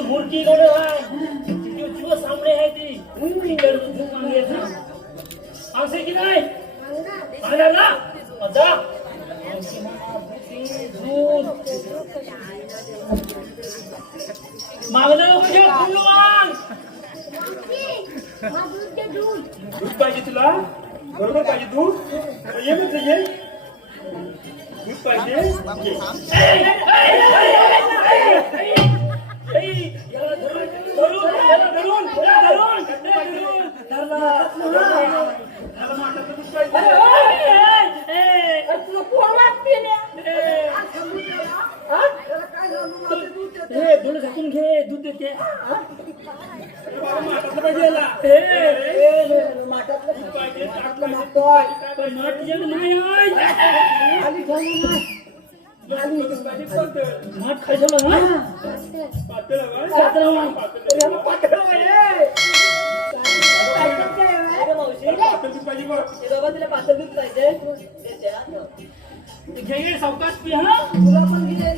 मूर्ती कडे आहे सामने आहे ती असे की नाही सांगा ना जा मागणं नको ठेव, फुल्ल माग. दूध पाहिजे तुला बरोबर पाहिजे दूध ये मग घे दूध पाहिजे घे. याला धरून, धरून, याला धरून, याला धरून, धरून, धरला. त्याला माठाचं दूध पाहिजे ए, ए, ए, तुला कोण लागते ना? ए. हा? त्याला काय झालं? मला ते दूध देते. हे डोळे झाकून घे दूध देते बाबा, माठाचं पाहिजे याला ए, ए, ए, माठातलं दूध पाहिजे ताक माठातलं पाहिजे. मागतोय. पण नाट जग नाही आहे. खाली ठेवलं नाही. खाली. दूध पाहिजे नाट खायचं ना पातळ हवं? पातळ दूध पाहिजे. घे सावकाश पी हा तुला पण घे,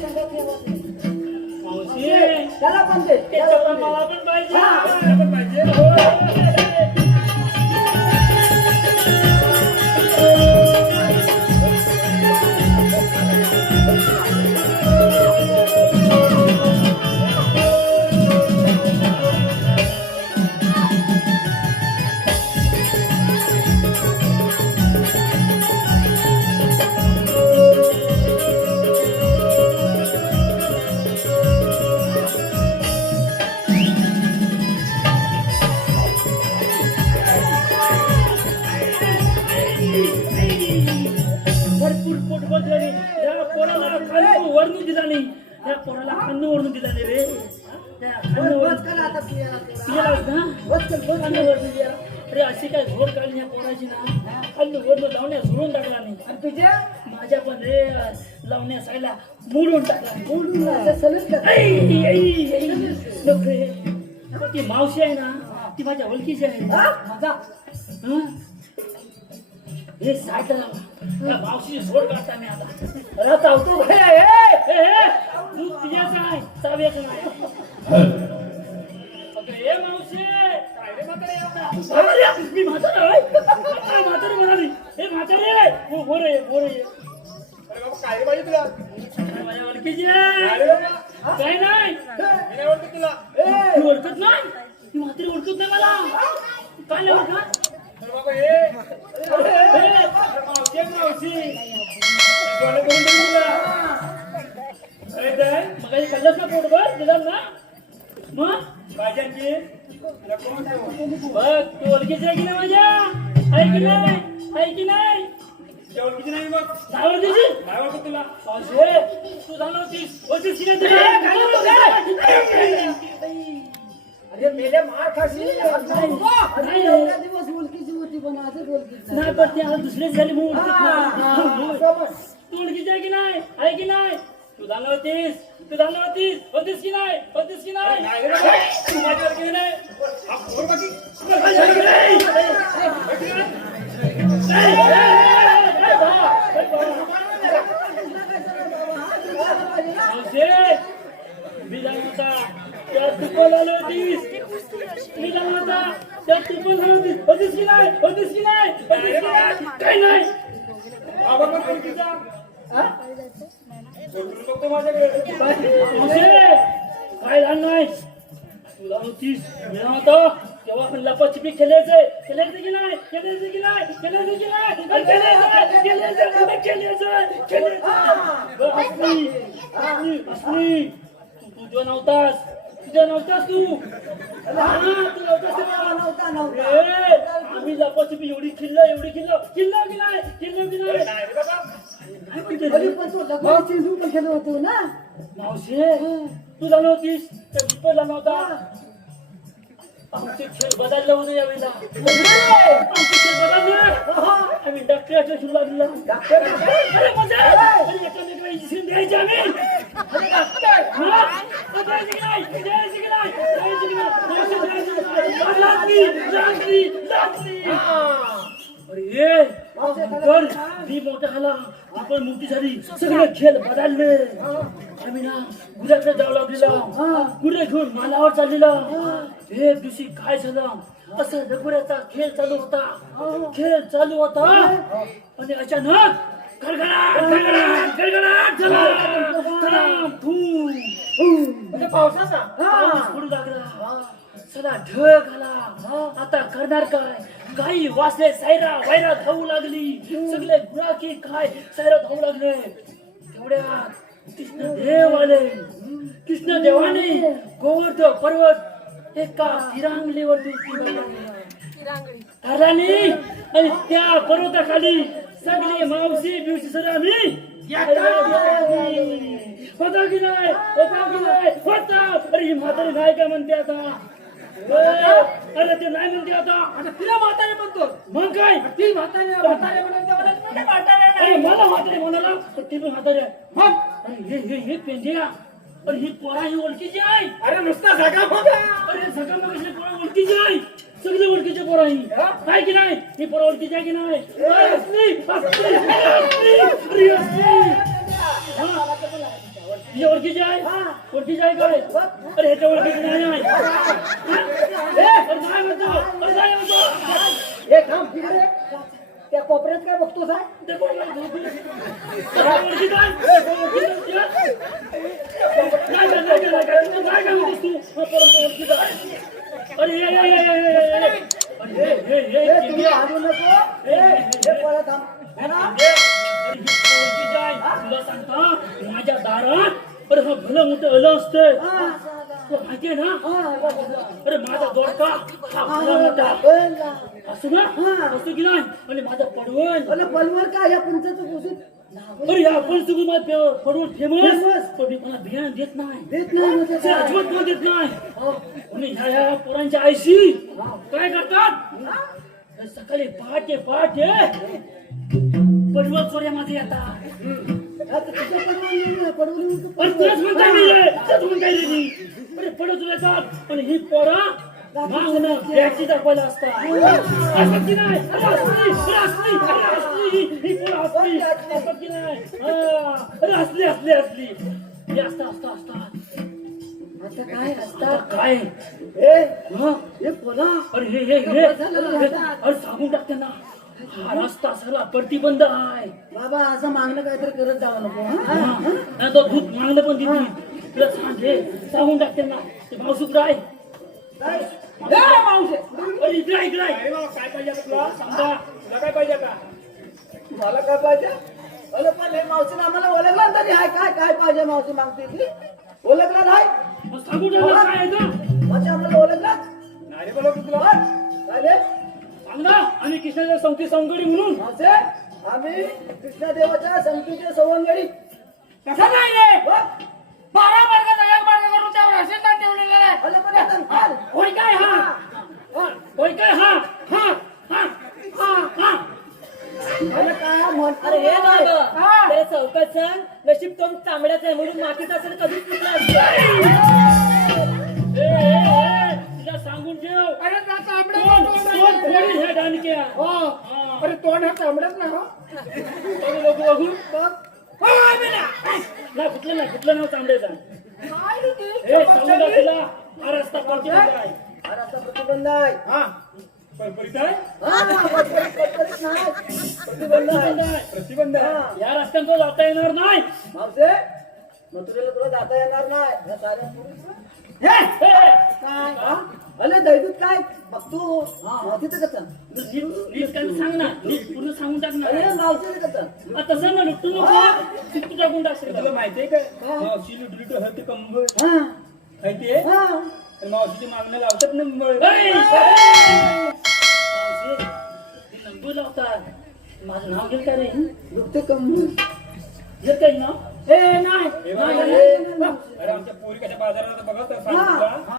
त्याला पण दे. ते त्याला चपला पण दे. मला पण पाहिजे त्याला पण पाहिजे भरपूर पोटभर झाली. या पोराला खाणं वरणू दिला नाही. या पोराला खाणं वरणू दिला नाही रे. अरे अशी काय झोड काढली या पोराची ना? खाणं वरणू लावण्या झोडून टाकला नाही. आणि तुझ्या? माझ्या पण रे लावण्या सायला मोडून टाकला रे. ती मावशी आहे ना ती माझ्या ओळखीची आहे? माझा. हं? हे सायकल लावा. मावशी सोड काढता मी आता. अरे चावतो. हे, हे. हे, हे, दूध पिण्याचं आहे चाव्याचं नाही अगं, हे मावशी काय रे म्हातारे एवढा? मी म्हातारा म्हातारी म्हणाली हे म्हातारे हो बोर बोर काय रे पाहिजे तुला? काय माझ्या ओळखीची नाही? नाही ओळखत तुला. ती ओळखत नाही? ती म्हातारी ओळखत नाही मला? काय नाही ओळखत? बाबा हे. हे, मावशी करून दे तुला अरे काय मग काही खाल्लंच ना पोटभर दिलं ना मग आणखी तुला कोण सांगू? बघ तू ओळखीची आहे की नाही माझ्या आहे की नाही आहे की नाही तुझ्या ओळखीची नाही बघ नावर दिली नाही ओळखत तुला तू झालं होतीस ओळखीच की नाही तुला? अरे मेले मार खाशी नाही दिवस मुलकीची होती पण आजच मुलकीची नाही पण ती आता दुसरीच झाली. तू ओळखीची आहे की नाही? आहे की नाही? तू झालं होतीस? तू झालं होतीस? होतीस की नाही? होतीस की नाही? तू माझ्या नाही? मी जाणार होता. तू होतीस. मी जाणार होता. हा? काय झालं नाही? तुला होतीस मी होतो तेव्हा आपण लपाछपी खेळायचंय खेळायचं. की नाही? खेळायचं की नाही? खेळायचं की नाही? खेळायचं खेळायचं खेळायचं खेळायचं. असली असली तू तुझ्या नव्हतास तुझ्या नव्हतास तू. आम्ही लपाछपी एवढी खिल्ल एवढी खिल्ल. खिल्ल की नाही? खिल्ल की नाही? खेळत होतो ना? मावशे तू झालं होतीस. त्या आमचे खेळ बदलले होते यावेळेला आमचे खेळ बदलले. आम्ही डॉक्टराच्या सुरू लागला अरे मजा! अरे एकामेकाला इंजेक्शन द्यायचे आम्ही. हा? मोठा झाला आपण मोठी झाली सगळे खेळ बदलले आम्ही ना जाऊ लागलेला गुरे घेऊन मालावर चाललेला हे दिवशी काय झालं असं रगुऱ्याचा खेळ चालू होता खेळ चालू होता आणि अचानक गडगडाट गडगडाट गडगडाट झाला म्हणजे पावसाचा? पाऊस पडू लागला. सगळा ढग आला. आता करणार काय? काही वासले सायरा वायरा धावू लागली. सगळे गुराकी काय सायरा धावू लागले? तेवढ्यात कृष्ण देव आले. कृष्ण देवाने गोवर्ध पर्वत एका तिरांगलीवरती ठरलानी आणि त्या पर्वताखाली सगळे मावशी बिवशी सर आम्ही होता की नाही होता की नाही होता अरे ही म्हातारी नाही का म्हणते आता? अरे ते नाही म्हणते आता. आता तिला म्हातारे म्हणतो. मग काय? ती म्हातारे म्हातारे म्हणून ते म्हणत म्हणजे म्हातारे अरे नाही. मला म्हातारी म्हणाला तर ती पण म्हातारी आहे. मग? अरे हे हे हे पेंजिया पण ही पोरा ही ओळखीची आहे. अरे नुसता जागा बघा अरे सगळं मग पोरा ओळखीची आहे. सगळे ओळखीचे पोरा ही. काय की नाही? ही पोरा ओळखीची आहे की नाही? अरे असली असली असली अरे असली. हा. ही ओळखीची आहे ओळखीची आहे काय अरे ह्याच्या ओळखीची नाही आहे हा? ए, अरे नाही म्हणतो अरे नाही म्हणतो हे थांब तिकडे त्या कोपऱ्यात काय बघतोस आहे? ते कोण आहे? त्याच्या ओळखीचं आहे? त्याच्या ओळखीचं आहे? नाही, नाही, नाही, नाही, नाही, तू काय काय म्हणतोस तू? हा, परत ओळखीचं आहे. अरे ये, ये, ये, ये, ये, ये. अरे ये, ये, ये, हे ये, तुम्ही ये. हालू नको हे हे पोरं थांब है ना अरे ही ओळखीची आहे. तुला सांगता माझ्या दारात अरे हा भलं मोठं अलं असतं तुला ना? अरे माझा दोडका हा भला मोठा. असू ना असू की नाही? आणि माझा पडवळ. अरे बलवर काय या पंचाचं घोषित अरे या आपण सगळं माझ पडवळ फेमस. पण मी मला बियाणं देत नाही. देत नाही म्हणजे ते काय? अजिबात मला देत नाही. आणि ह्या ह्या पोरांच्या आईशी काय करतात? सकाळी पहाटे पहाटे पडवळ चोऱ्यामध्ये येतात. आता तुझं पडवळ नाही, पडवळ नाही तू अरे तुलाच म्हणताय मी रे, तुलाच म्हणताय रे मी. अरे पडत तुला जात पण ही पोरा मागणं बॅटरी दाखवायला असतात. असतात की नाही? अरे असली अरे असली अरे असली ही पोरं असली असतात की नाही? हा. अरे असली असली असली. हे असतात असतात असतात. आता काय असतात? काय? हे? हा? हे बोला अरे हे हे हे. अरे सांगून टाकते ना हा रस्ता सगळा प्रतिबंध आहे. बाबा असं मागणं काहीतरी करत जावं नको हा? हा. नाही तो दूध मागणं पण देते तुला सांग हे सांगून टाकते ना ते मावशी कुठं आहे? काय? हे मावशे. अरे इकडे आहे, इकडे आहे. अरे बाबा, काय पाहिजे आता तुला? सांगा. तुला काय पाहिजे आता? मला काय पाहिजे? अरे पण हे मावशीने आम्हाला ओळखलं तरी हाय. काय काय पाहिजे मावशी मागते ती? ओळखलं नाही? मग सांगून टाक ना काय आहे तर. मावशी आम्हाला ओळखलं? नाही रे बोलवतो तुला काय रे? सांग ना आम्ही कृष्णाच्या संगती संगडी म्हणून. आम्ही कृष्णदेवाच्या संतीचे सवंगडी. तसं नाही रे? बघ, बारा मार्गाचा एक मार्ग करून त्यावर असेल ठेवलेला आहे. आलं पण आता. हाल. होय काय हा? हा. होय काय हा? हा हा हा हा. आलं काय म्हण अरे हे त्याला चौकात सांग. नशीब तो तांबड्याचा आहे म्हणून मातीचा असेल कधीच तुटला असतो. कोण कोणी हे दानक्या हा. अरे तोंड हा तांबडत ना हो. बघू बघू बघू बघ नाही कुठलं नाही कुठलं नाव तांबड्याचा हे तिला हा रस्ता कोणती आहे. हा रस्ता प्रतिबंध आहे. हा. परपरीत आहे. प्रतिबंध आहे. प्रतिबंध आहे. प्रतिबंध. या रस्त्यानं तो जाता येणार नाही. मथुरेला तुला जाता येणार नाही. काय? हा? अरे दैदूत काय? बघतो हा. तिथं कसं नीट काय सांग ना. नीट पूर्ण सांगून टाक अरे ना मावशीला कसं आ, तसं ना लुटू नको. चित्तू टाकून टाकशील तुला माहितीये काय मावशी लुटू लुटू हत्ती कंबळ. हा. माहितीये? हा. आणि मावशीची मागणं लावतात नंबर ए, ए, मावशी, ते नंबर लावतात. माझं नाव घेईल का रे? दुखते कंबळ. घेत काही नाव? ए नाही. अरे आमच्या पोरी कशा बाजारात बघा तर सांग. तुला